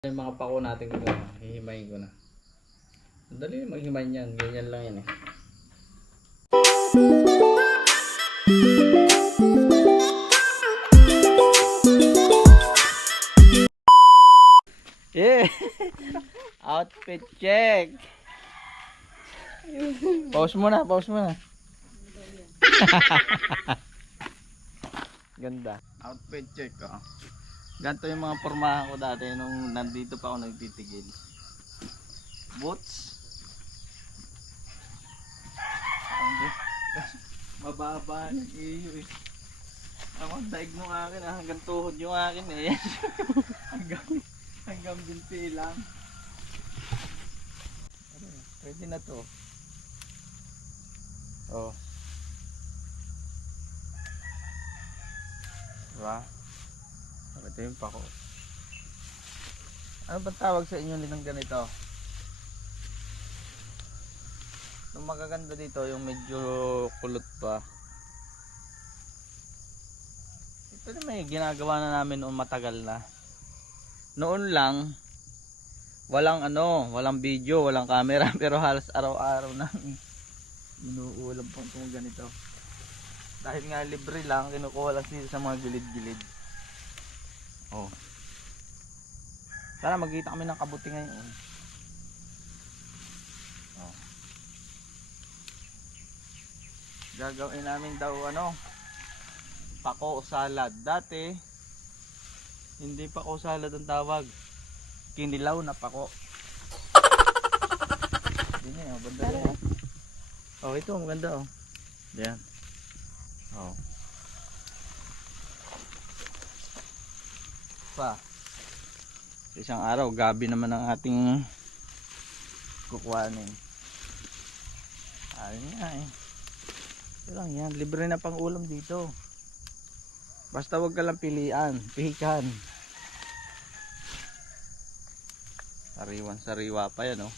Yung mga pako natin ko na, hihimayin ko na. Madali maghimay niyan, ganyan lang yan eh. Yeah! Outfit check! Pause mo na, pause mo na. Ganda. Outfit check oh. Ganito yung mga pormahan ko dati nung nandito pa ako nagtitigil. Boots. Mababa ng iyo eh. Ako daig nung akin hanggang tuhod yung akin eh. hanggang binti lang. Pwede na to. Oh. Diba? Ito yung pako. Ano ba tawag sa inyo nilang ganito? Yung magaganda dito, yung medyo kulot pa. Ito na may ginagawa na namin noong matagal na. Noon lang, walang video, walang camera, pero halos araw-araw na inuulam pang itong ganito. Dahil nga libre lang, kinukuha lang dito sa mga gilid-gilid. Oh. Sana magkita kami ng kabuti ngayon. Oh. Gagawin namin daw pako salad. Dati hindi pako salad ang tawag. Kinilaw na pako. Hindi na, banda rin. Oh, ito ang ganda oh. Yan. Oh. Pa. Isang araw, gabi naman ang ating kukuhanin. Ayun nga eh. Ito lang yan, libre na pang ulam dito. Basta wag ka lang pilian, pihikan. Sariwan sariwa pa yan oh.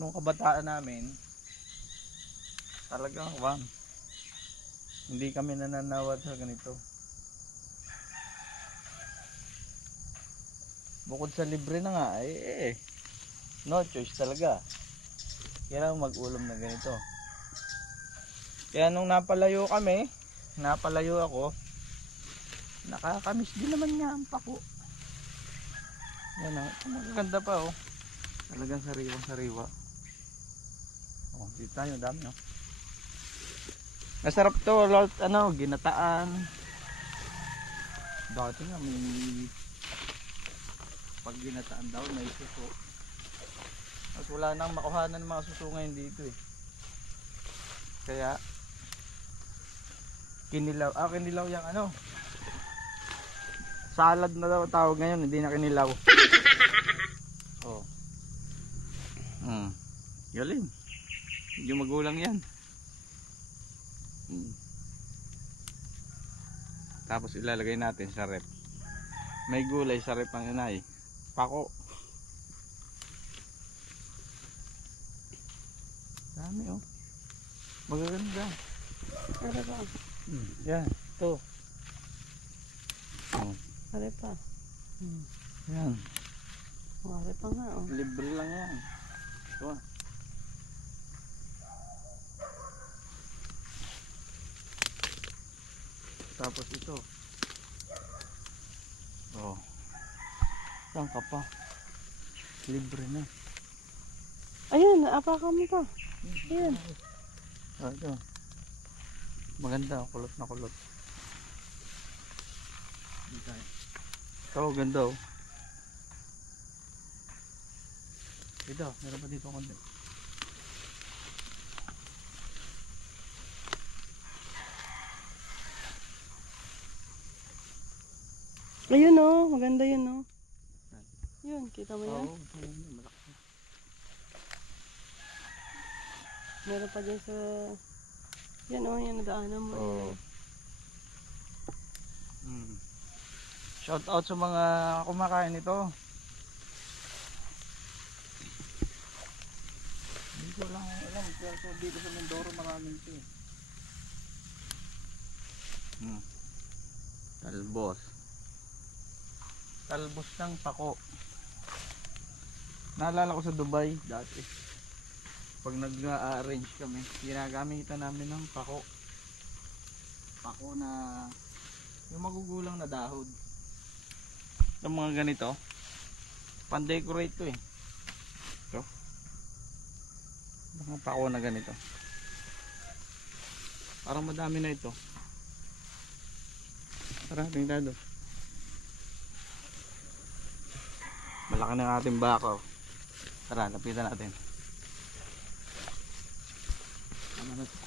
Nung kabataan namin, talagang hindi kami nananawad sa ganito. Bukod sa libre na nga no choice talaga. Kailangan mag-ulam na ganito. Kaya nung napalayo ako, nakakamiss din naman nga ang pako. Yan oh, magaganda pa oh. Talagang sariwa-sariwa. Oh, dito tayo, dami oh. Masarap to, ginataan. Dati nga may pag ginataan daw may suso. At wala nang makuhanan ng mga suso ngayon dito eh. Kaya kinilaw yung salad na daw tawag ngayon, hindi na kinilaw. Oh. Galing. Yung magulang yan. Tapos ilalagay natin sa rep. May gulay sa rep ang inay. Pako. Dami oh. Magaganda. Are pa. Yan. Ito. Oh. Are pa. Yan. Are pa nga oh. Libre lang yan. Ito ah. Tapos ito. Oh. Saan ka pa? Libre na. Ayun, naapakan mo pa. Ayun. Oh, ito. Maganda, kulot na kulot. Ito, ganda oh. Ito, meron pa dito konti. Ayun oh, maganda yun oh. Yun, kita mo yan? Oo, malaki. Meron pa dyan sa... Yan oh, yan nadaanan mo. Oo. Shout out sa mga kumakain nito. Hindi ko lang alam, pero dito sa Mindoro maraming ito eh. Talbos. Talbos ng pako. Naalala ko sa Dubai dati. Pag nag-arrange kami, ginagamitan namin ng pako. Pako na yung magugulang na dahon. Yung mga ganito, pan-decorate to eh. Ito. Mga pako na ganito. Parang madami na ito. Tara, tingnan doon. Malaki na ang ating bako. Tara, lapitan natin. Ano na ito?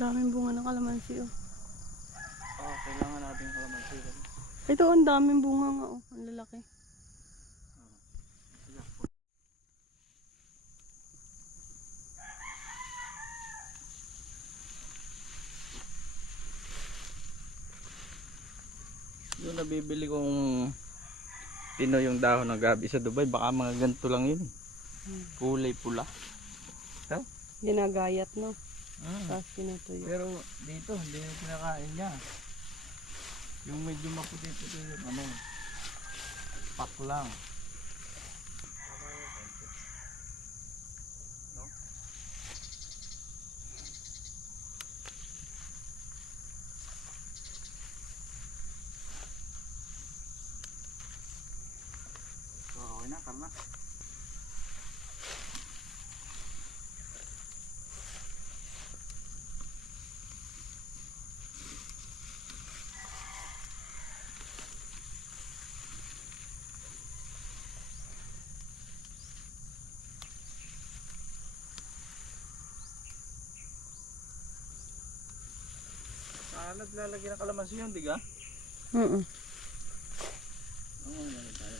Daming bunga ng kalamansi oh. Oo, kailangan natin kalamansi. Ito ang daming bunga nga oh. Ang lalaki. Yung nabibili kong Pinoy yung dahon ng gabi sa Dubai, baka mga ganito lang yun. Kulay pula. Ito? Ginagayat no. Tapos pinutuyo. Pero dito, hindi na kinakain niya. Yung medyo maputi-puti yung ano, pak lang. No? So, okay na, karna. Naglalagay ng kalamansi yun, di ka? Oo. Oo, meron tayo.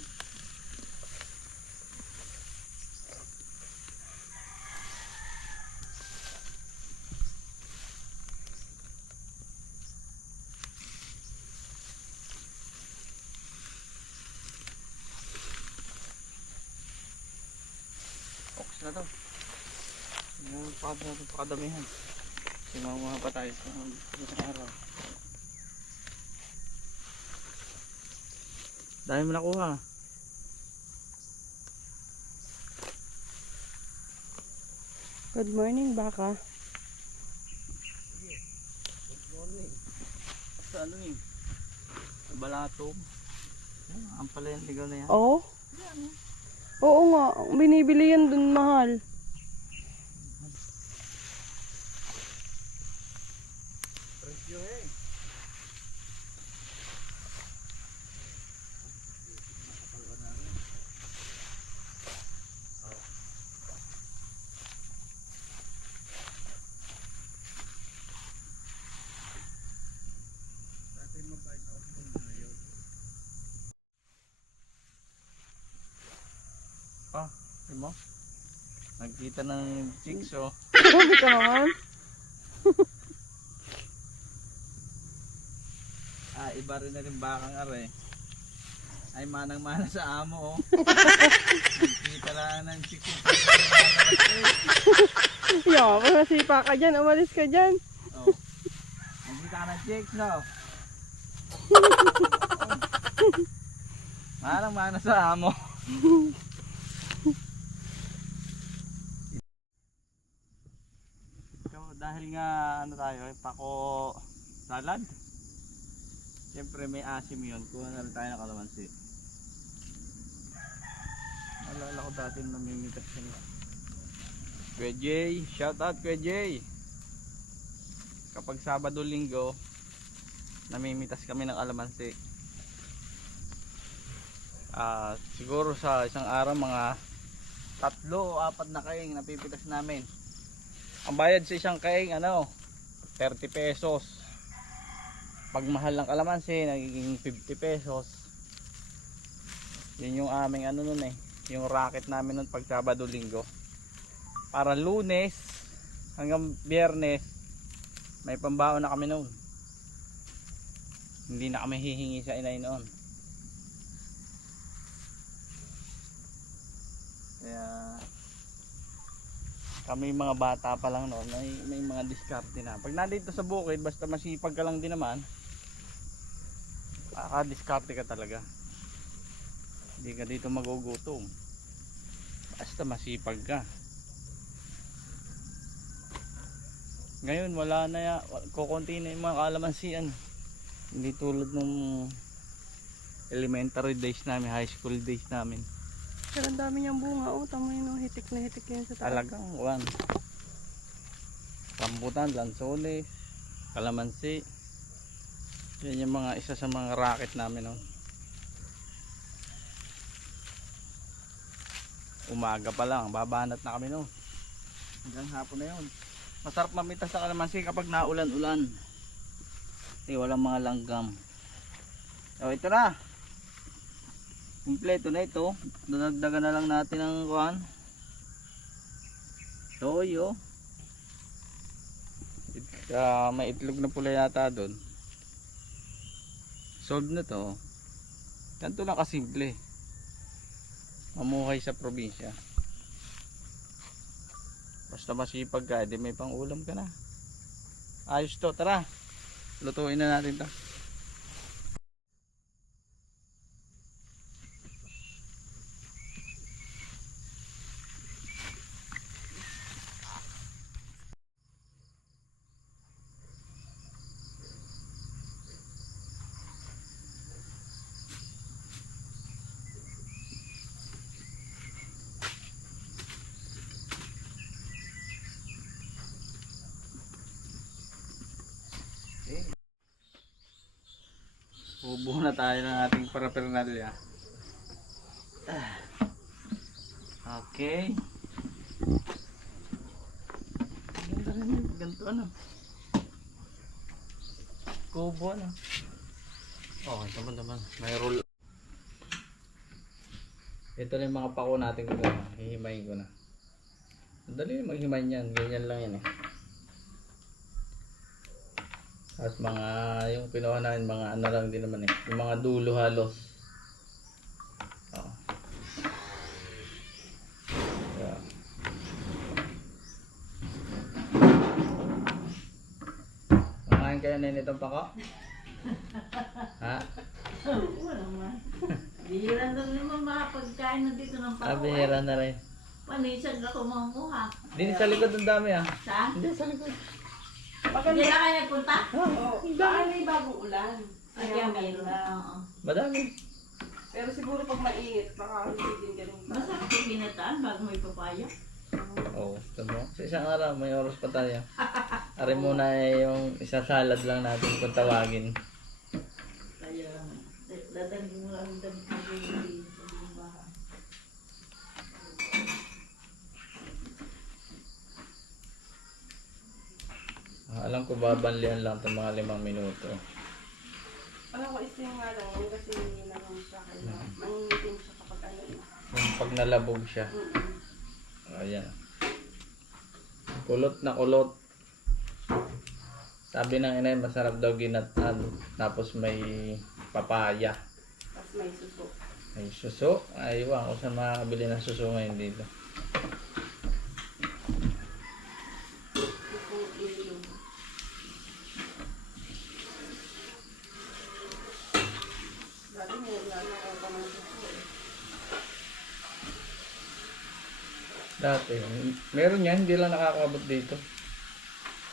Ox na to. Yung pakadamihan. Simamuha pa tayo sa isang araw. Dahil mo nakuha. Good morning baka. Good morning. Sa ano eh? Sa Balatong. Ang pala yung ligaw na yan. Oo? Oo nga. Binibili yan dun mahal. Presyo eh. Ah, di mo? Nagkita ng chicks oh. Grabe ka naman. Ah, iba rin na rin bakang are. Ay manang-mana sa amo oh. Nagkita lang ng chicks. Yo, masipa ka dyan. Umalis ka dyan. Oh. Nagkita ka ng chicks no. Manang-mana sa amo. Dahil nga ano tayo, pako salad. Siyempre may asim yun, kuha na rin tayo ng kalamansi. Alala ko dati namimitas siya. Kuya Jay, shout out Kuya Jay. Kapag Sabado Linggo, namimitas kami ng kalamansi. Siguro sa isang araw mga 3 o 4 na kaing napipitas namin. Ang bayad sa isang kaing 30 pesos. Pag mahal ng kalamansi nagiging 50 pesos. Yun yung aming nun yung racket namin nun pag Sabado Linggo. Para Lunes hanggang Biyernes may pambaon na kami noon. Hindi na kami hihingi sa inay noon. Kaya kami mga bata pa lang noon may mga diskarte na. Pag nandito sa bukid basta masipag ka lang din naman, Nakadiskarte ka talaga. Hindi ka dito magugutom. Basta masipag ka. Ngayon wala na ya, kukunti na yung mga kalamansian. Hindi tulad nung elementary days namin, high school days namin. Pero ang dami niyang bunga. Oh, tama yun. Oh. Hitik na hitik yun sa taas. Talagang one. Rambutan, lansones, kalamansi. Yan yung mga isa sa mga racket namin. Oh. Umaga pa lang, babanat na kami no. Hanggang hapon na yun. Masarap mamitas sa kalamansi kapag naulan-ulan. Kasi walang mga langgam. So ito na. Kompleto na ito. Dadagdagan na lang natin ng kuhan. Toyo. May itlog na pula yata doon. Solve na to. Ganito lang kasimple. Mamuhay sa probinsya. Basta masipag ka, di may pang ulam ka na. Ayos to, tara. Lutuin na natin to. Bubuo na tayo ng ating paraphernalia. Okay. Ganda rin yun. Ganito ano. Kubo ano. Okay, taman-taman. May roll. Ito na yung mga pako natin ko. Hihimayin ko na. Madali maghimay niyan. Ganyan lang yan eh. At mga yung kinuha namin mga ano lang din naman eh. Yung mga dulo halos. Oh. Yeah. Makain kayo na nitong pako? Ha? Oo naman. Bihira na naman makapagkain na dito ng pako. Bihira na rin. Panisag ako mamuha. Hindi sa likod ang dami ah. Saan? Hindi sa likod. Hindi na kayo nagpunta? Oo. Baka may bagong ulan. Kaya mayroon. Oo. Madami. Pero siguro pag mainit, baka hindi din ganun pa. Masarap yung binataan bago may papaya. Oo, tama. Sa isang araw, may oras pa tayo. Ari muna yung isa salad lang natin kung tawagin. Kaya dadagin mo lang yung damit na bibili sa buong bahay. Alam ko babanlian lang itong mga 5 minuto. Alam ko ito yung nga lang, yung kasi hindi naman siya kaya mangingitim siya kapag ano na. Yung pag nalabog siya. Ayan. Kulot na kulot. Sabi ng inay, masarap daw ginatan. Tapos may papaya. Tapos may suso. May suso. Aywan ko saan makakabili ng suso ngayon dito. Susong ilog. Dati may nalakaw pa ng suso eh. Dati, meron yan, hindi lang nakakabot dito.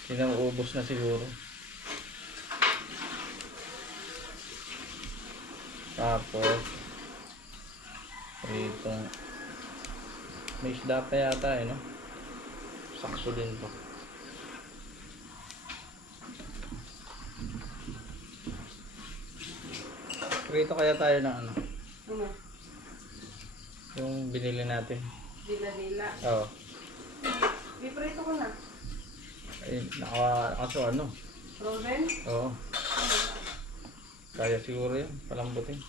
Sinauubos na siguro. Tapos, ito, may isda pa yata eh, no? Sakso din to. Prito kaya tayo ng ano? Ano? Yung binili natin. Dila-dila. Oo. Biprito ko na. Ay, nakaso ano? Frozen? Oo. Kaya siguro yan, palambutin.